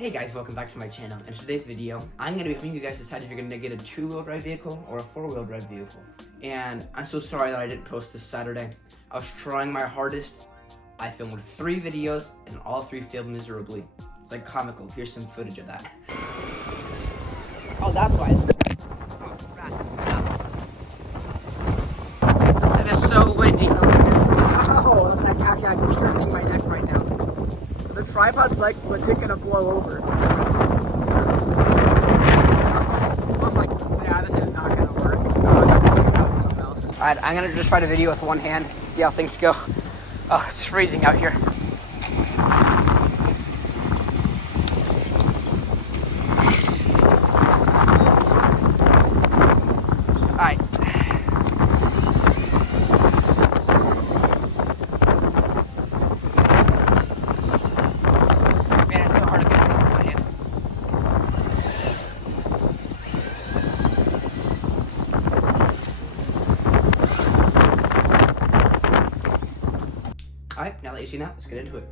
Hey guys, welcome back to my channel. In today's video, I'm going to be helping you guys decide if you're going to get a two-wheel drive vehicle or a four-wheel drive vehicle. And I'm so sorry that I didn't post this Saturday. I was trying my hardest. I filmed 3 videos and all 3 failed miserably. It's like comical. Here's some footage of that. Oh, that's why it's... Oh, crap. It is so windy. Oh, it's like actually I'm piercing my neck right now. The tripod's like legit gonna blow over. Oh my, yeah, this is not gonna work. Alright, I'm gonna just try to video with one hand, see how things go. Oh, it's freezing out here. Alright. Alright, now that you've seen that, let's get into it.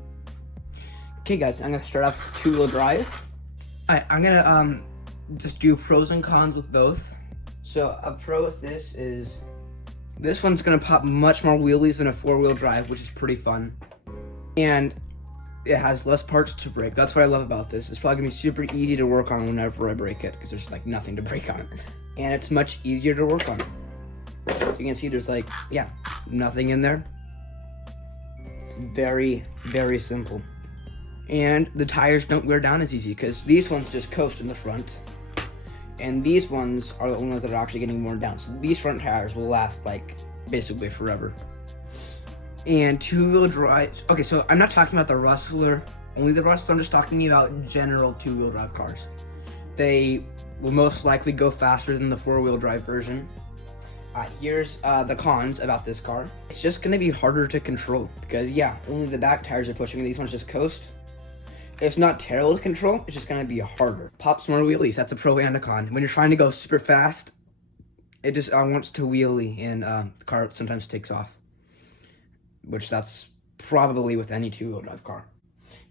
Okay guys, I'm gonna start off with two-wheel drive. Alright, I'm gonna just do pros and cons with both. So a pro with this is, this one's gonna pop much more wheelies than a four-wheel drive, which is pretty fun. And it has less parts to break. That's what I love about this. It's probably gonna be super easy to work on whenever I break it, because there's like nothing to break on it. And it's much easier to work on. So you can see there's like, yeah, nothing in there. Very, very simple. And the tires don't wear down as easy because these ones just coast in the front. And these ones are the only ones that are actually getting worn down. So these front tires will last like basically forever. And two-wheel drive, okay, so I'm not talking about the Rustler, only the Rustler, I'm just talking about general two-wheel drive cars. They will most likely go faster than the four-wheel drive version. Here's the cons about this car. It's just gonna be harder to control because yeah, only the back tires are pushing, these ones just coast. It's not terrible to control, it's just gonna be harder. Pops more wheelies, that's a pro and a con. When you're trying to go super fast, it just wants to wheelie and the car sometimes takes off. Which that's probably with any two-wheel drive car.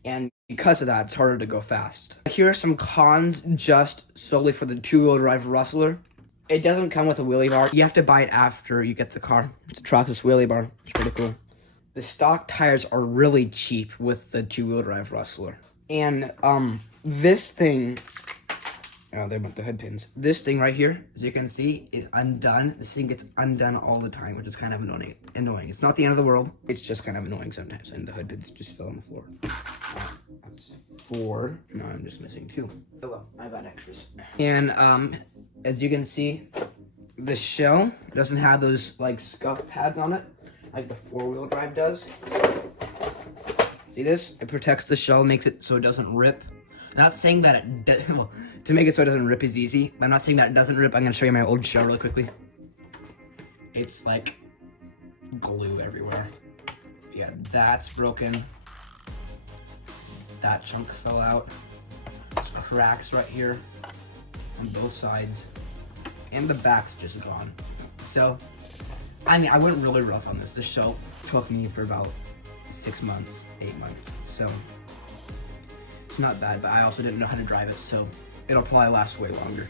And because of that, it's harder to go fast. Here are some cons just solely for the two-wheel drive Rustler. It doesn't come with a wheelie bar. You have to buy it after you get the car. It's a Traxxas wheelie bar. It's pretty cool. The stock tires are really cheap with the two-wheel drive Rustler. And this thing, oh, they went the hood pins. This thing right here, as you can see, is undone. This thing gets undone all the time, which is kind of annoying. It's not the end of the world. It's just kind of annoying sometimes, and the hood pins just fell on the floor. That's 4. No, I'm just missing 2. Oh well, I got extras. And as you can see, the shell doesn't have those like scuff pads on it, like the four-wheel drive does. See this? It protects the shell, makes it so it doesn't rip. I'm not saying that it does, well, to make it so it doesn't rip is easy. I'm not saying that it doesn't rip. I'm gonna show you my old shell really quickly. It's like glue everywhere. Yeah, that's broken. That chunk fell out. There's cracks right here on both sides, and the back's just gone. So, I mean, I went really rough on this. This shell took me for about 6 months, 8 months, so it's not bad, but I also didn't know how to drive it, so it'll probably last way longer.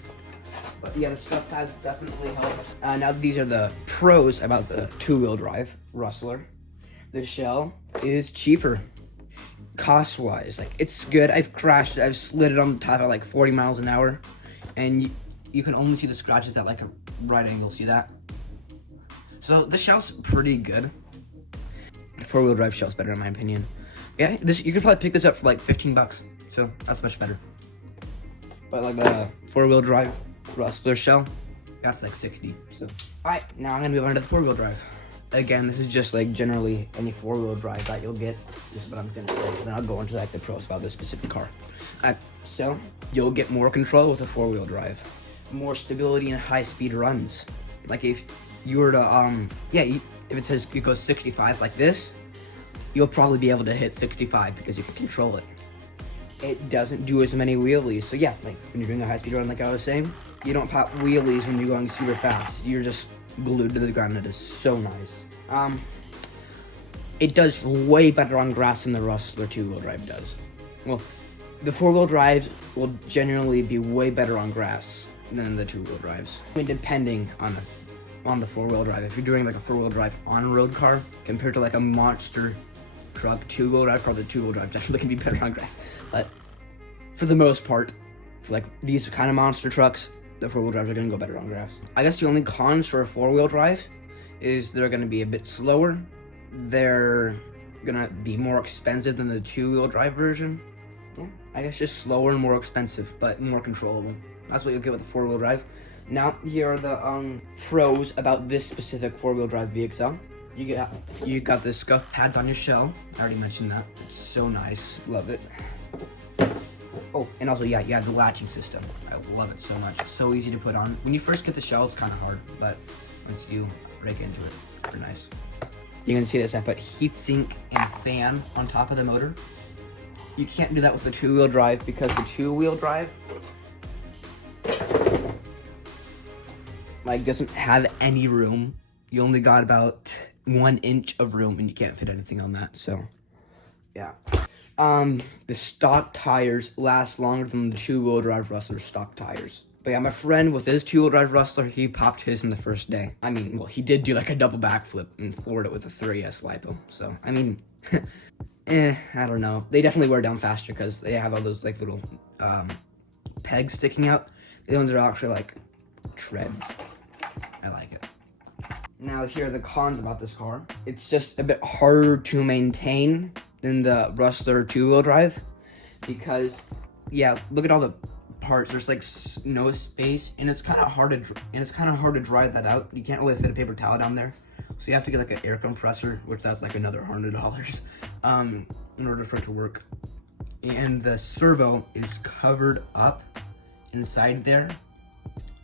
But yeah, the scuff pads definitely helped. Now these are the pros about the two-wheel drive Rustler. The shell is cheaper. Cost-wise, like, it's good. I've crashed it, I've slid it on the top at like 40 miles an hour, and you can only see the scratches at like a right angle, see that? So the shell's pretty good. The four-wheel drive shell's better in my opinion. Yeah, this, you could probably pick this up for like 15 bucks, so that's much better. But like the four-wheel drive Rustler shell, that's like 60, so. Alright, now I'm gonna move on to the four-wheel drive. Again, this is just like generally any four-wheel drive that you'll get. This is what I'm gonna say. Then I'll go into like the pros about this specific car. So you'll get more control with a four-wheel drive, more stability in high-speed runs. Like if you were to if it says it goes 65 like this, you'll probably be able to hit 65 because you can control it. It doesn't do as many wheelies. So yeah, like when you're doing a high-speed run, like I was saying, you don't pop wheelies when you're going super fast. You're just glued to the ground. It is so nice. It does way better on grass than the Rustler two-wheel drive does. Well, the 4-wheel drives will generally be way better on grass than the 2-wheel drives. I mean, depending on the 4-wheel drive. If you're doing like a 4-wheel drive on-road car compared to like a monster truck 2-wheel drive car, the 2-wheel drive definitely can be better on grass. But for the most part, for like these kind of monster trucks, the 4-wheel drives are gonna go better on grass. I guess the only cons for a 4-wheel drive is they're gonna be a bit slower. They're gonna be more expensive than the 2-wheel drive version. Yeah, I guess just slower and more expensive, but more controllable. That's what you'll get with the 4-wheel drive. Now, here are the pros about this specific 4-wheel drive VXL. You got the scuff pads on your shell. I already mentioned that. It's so nice. Love it. Oh, and also, yeah, you have the latching system. I love it so much. It's so easy to put on. When you first get the shell, it's kind of hard, but once you break into it, they're nice. You can see this. I put heatsink and fan on top of the motor. You can't do that with the 2-wheel drive because the 2-wheel drive like doesn't have any room. You only got about 1 inch of room and you can't fit anything on that. So yeah. The stock tires last longer than the 2-wheel drive Rustler stock tires. But yeah, my friend with his 2-wheel drive Rustler, he popped his in the first day. I mean, well, he did do like a double backflip and floored it with a 3S lipo. So, I mean, I don't know. They definitely wear down faster because they have all those like little pegs sticking out. The ones are actually like treads. I like it. Now here are the cons about this car. It's just a bit harder to maintain than the Rustler 2-wheel drive because, yeah, look at all the parts. There's like no space, and it's kind of hard to dry that out. You can't really fit a paper towel down there, so you have to get like an air compressor, which that's like another $100 in order for it to work. And the servo is covered up inside there,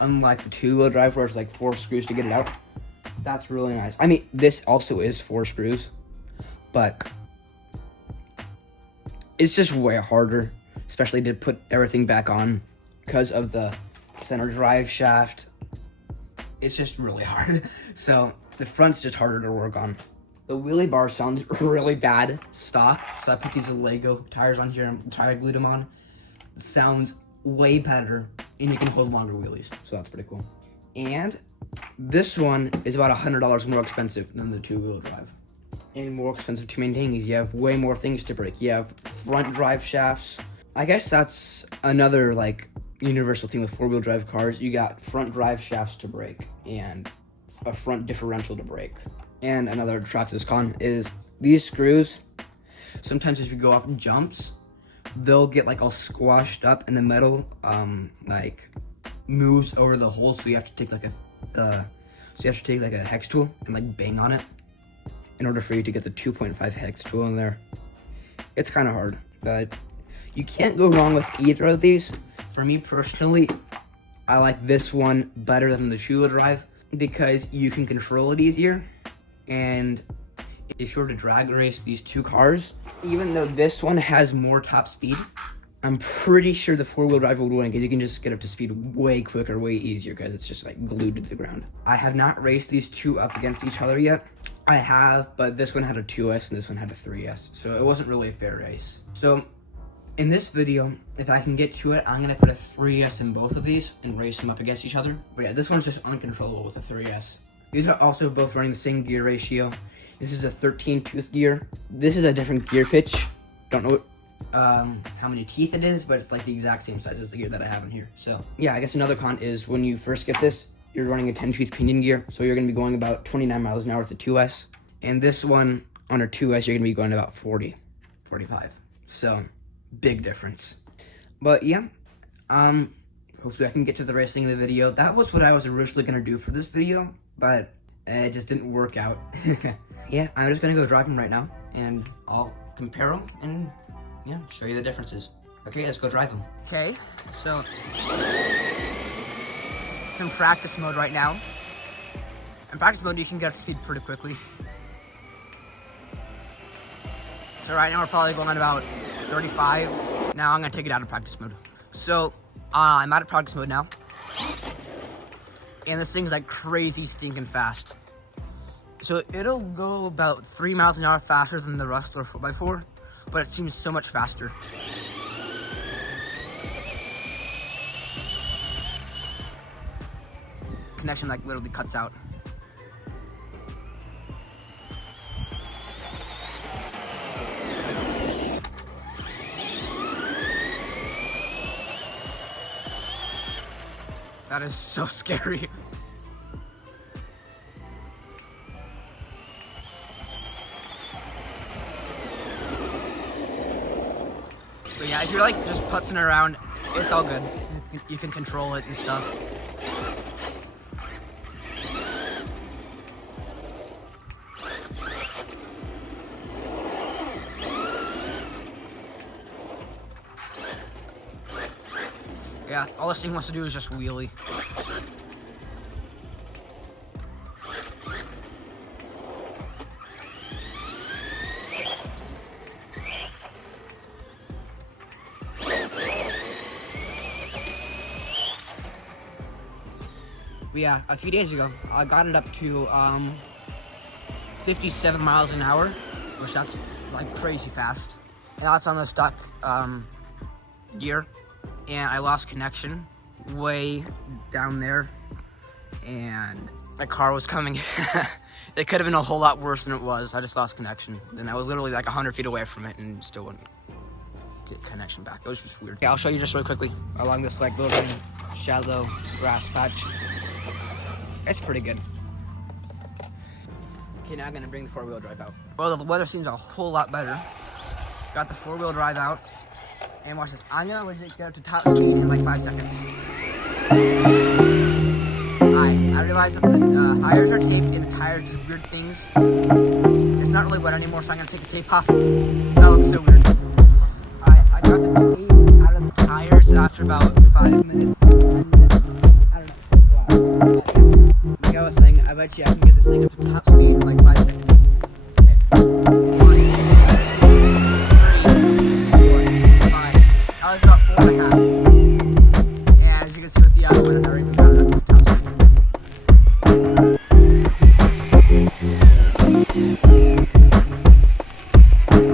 unlike the 2-wheel drive where it's like 4 screws to get it out. That's really nice. I mean, this also is 4 screws, but it's just way harder, especially to put everything back on because of the center drive shaft. It's just really hard. So the front's just harder to work on. The wheelie bar sounds really bad stock, so I put these Lego tires on here and tire glued them on. It sounds way better, and you can hold longer wheelies, so that's pretty cool. And this one is about $100 more expensive than the 2-wheel drive. And more expensive to maintain because you have way more things to break. You have front drive shafts. I guess that's another like universal thing with 4-wheel drive cars. You got front drive shafts to break and a front differential to break. And another Traxxas con is these screws. Sometimes if you go off jumps, they'll get like all squashed up and the metal like moves over the hole, so you have to take like a hex tool and like bang on it in order for you to get the 2.5 hex tool in there. It's kind of hard, but you can't go wrong with either of these. For me personally, I like this one better than the 2-wheel drive because you can control it easier. And if you were to drag race these two cars, even though this one has more top speed, I'm pretty sure the 4-wheel drive would win because you can just get up to speed way quicker, way easier because it's just like glued to the ground. I have not raced these two up against each other yet. I have, but this one had a 2S and this one had a 3S, so it wasn't really a fair race. So in this video, if I can get to it, I'm gonna put a 3S in both of these and race them up against each other. But yeah, this one's just uncontrollable with a 3S. These are also both running the same gear ratio. This is a 13-tooth gear. This is a different gear pitch. Don't know how many teeth it is, but it's like the exact same size as the gear that I have in here. So yeah, I guess another con is when you first get this, you're running a 10-tooth pinion gear, so you're gonna be going about 29 miles an hour with the 2S. And this one, on a 2S, you're gonna be going about 40, 45. So, big difference. But yeah, hopefully I can get to the racing in the video. That was what I was originally gonna do for this video, but it just didn't work out. Yeah, I'm just gonna go drive them right now, and I'll compare them, and yeah, show you the differences. Okay, let's go drive them. Okay, so it's in practice mode right now. In practice mode, you can get up to speed pretty quickly. So right now we're probably going about 35. Now I'm gonna take it out of practice mode. So I'm out of practice mode now. And this thing's like crazy stinking fast. So it'll go about 3 miles an hour faster than the Rustler 4x4, but it seems so much faster. connection like literally cuts out. That is so scary. But yeah, if you're like just putzing around, it's all good. You can control it and stuff. Yeah, all this thing wants to do is just wheelie. But yeah, a few days ago, I got it up to 57 miles an hour, which that's like crazy fast. And that's on the stock gear. And I lost connection way down there, and my car was coming. It could have been a whole lot worse than it was. I just lost connection. Then I was literally like 100 feet away from it and still wouldn't get connection back. It was just weird. Okay, I'll show you just really quickly along this like little shallow grass patch. It's pretty good. Okay, now I'm gonna bring the four-wheel drive out. Well, the weather seems a whole lot better. Got the four-wheel drive out. And watch this. I'm gonna legit get up to top speed in like 5 seconds. I realized that the tires are taped and the tires do weird things. It's not really wet anymore, so I'm gonna take the tape off. That looks so weird. I got the tape out of the tires after about 5 minutes. I don't know. Wow. Like I was saying, I bet you I can get this thing up to top speed in like 5 seconds. That was about 4.5. And as you can see with the other one, I already got it up to the top speed.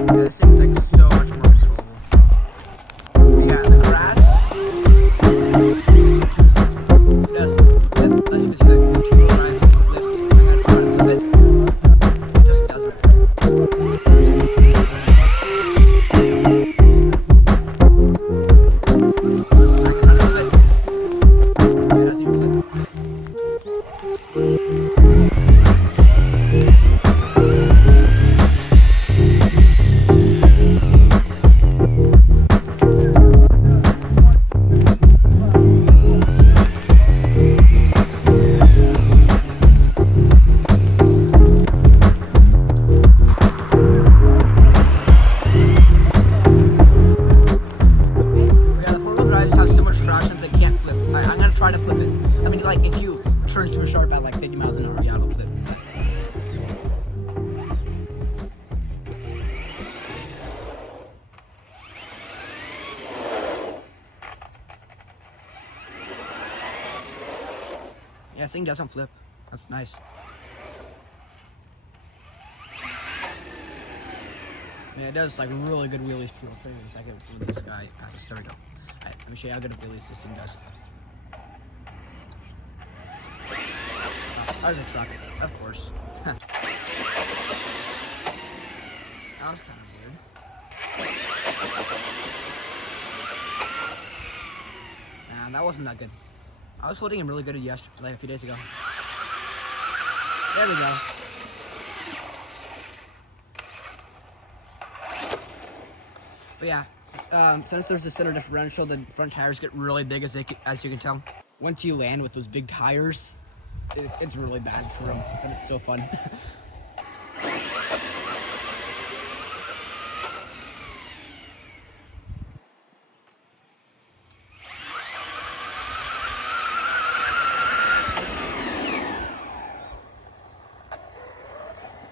Yeah, this thing's like so much more controllable. We got the grass. It does flip. As you can see, like two-wheel drive flip. I'm gonna try to flip it. It just doesn't. Try to flip it. I mean, like, if you turn too sharp at like 50 miles an hour, yeah, it'll flip. Yeah, this thing doesn't flip. That's nice. Yeah, it does like really good wheelies too. I'll show you in a second with this guy. There we go. Alright, let me show you how good of wheelies this thing does. There's a truck, of course. That was kind of weird. Nah, that wasn't that good. I was holding him really good yesterday, like a few days ago. There we go. But yeah, since there's a center differential, the front tires get really big, as you can tell. Once you land with those big tires, it's really bad for them, but it's so fun.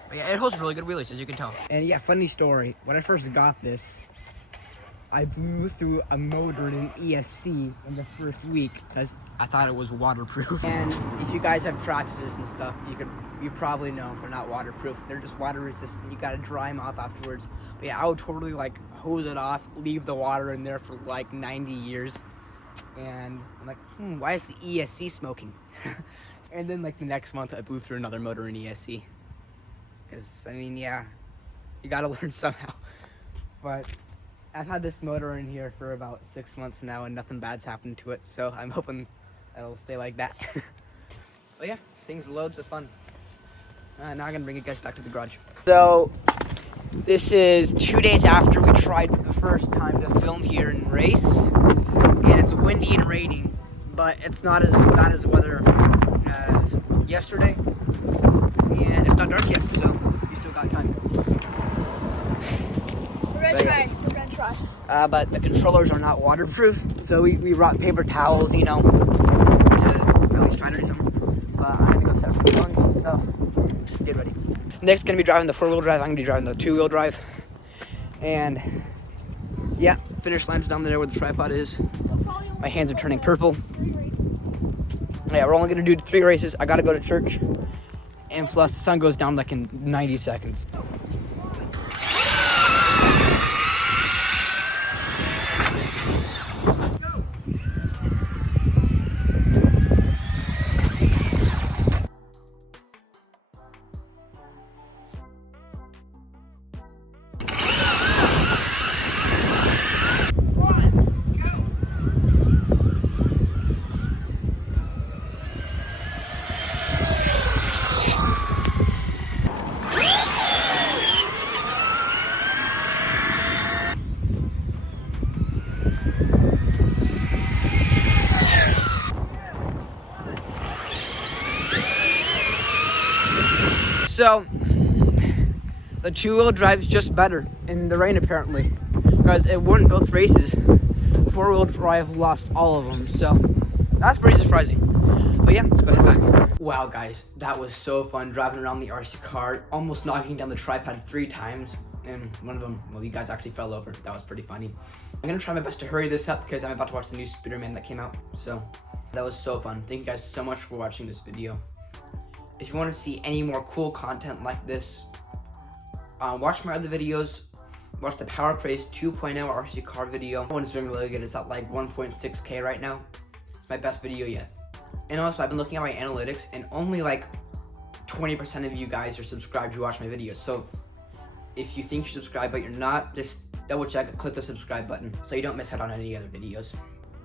But yeah, it holds really good wheelies, as you can tell. And yeah, funny story. When I first got this, I blew through a motor in an ESC in the first week because I thought it was waterproof. And if you guys have Traxxas and stuff, you probably know they're not waterproof. They're just water resistant. You gotta dry them off afterwards. But yeah, I would totally like hose it off, leave the water in there for like 90 years. And I'm like, why is the ESC smoking? And then like the next month I blew through another motor in ESC. Because, I mean, yeah, you gotta learn somehow. But I've had this motor in here for about 6 months now and nothing bad's happened to it. So I'm hoping it'll stay like that. But yeah, things loads of fun. Now I'm gonna bring you guys back to the garage. So this is 2 days after we tried for the first time to film here and race. And it's windy and raining, but it's not as bad as weather as yesterday. And it's not dark yet, so we still got time. We're gonna try. But the controllers are not waterproof, so we brought paper towels, you know, to at least try to do something. But I'm gonna go set up the guns and stuff. Get ready. Nick's gonna be driving the 4-wheel drive. I'm gonna be driving the 2-wheel drive. And yeah, finish line's down there where the tripod is. My hands are turning purple. Yeah, we're only gonna do 3 races. I gotta go to church. And plus, the sun goes down like in 90 seconds. So, the 2-wheel drive's just better in the rain apparently, because it won both races. 4-wheel drive lost all of them, so that's pretty surprising. But yeah, let's go head back. Wow guys, that was so fun driving around the RC car, almost knocking down the tripod 3 times, and one of them, well, you guys actually fell over. That was pretty funny. I'm gonna try my best to hurry this up because I'm about to watch the new Spider-Man that came out, so that was so fun. Thank you guys so much for watching this video. If you want to see any more cool content like this, watch my other videos. Watch the Power Craze 2.0 RC car video. That one's doing really good. It's at like 1.6K right now. It's my best video yet. And also, I've been looking at my analytics, and only like 20% of you guys are subscribed who watch my videos. So if you think you're subscribed but you're not, just double check and click the subscribe button so you don't miss out on any other videos.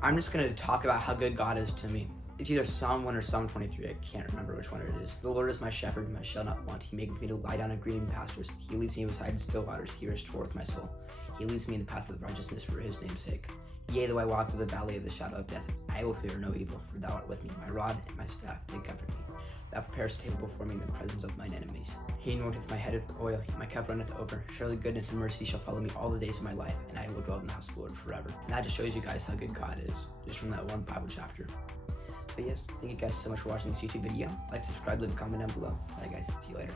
I'm just going to talk about how good God is to me. It's either Psalm 1 or Psalm 23. I can't remember which one it is. The Lord is my shepherd, and I shall not want. He maketh me to lie down in green pastures. He leads me beside still waters. He restoreth my soul. He leads me in the paths of righteousness for his name's sake. Yea, though I walk through the valley of the shadow of death, I will fear no evil, for thou art with me. My rod and my staff, they comfort me. Thou preparest a table before me in the presence of mine enemies. He anointeth my head with oil, my cup runneth over. Surely goodness and mercy shall follow me all the days of my life, and I will dwell in the house of the Lord forever. And that just shows you guys how good God is, just from that one Bible chapter. But yes, thank you guys so much for watching this YouTube video. Like, subscribe, leave a comment down below. Bye guys, see you later.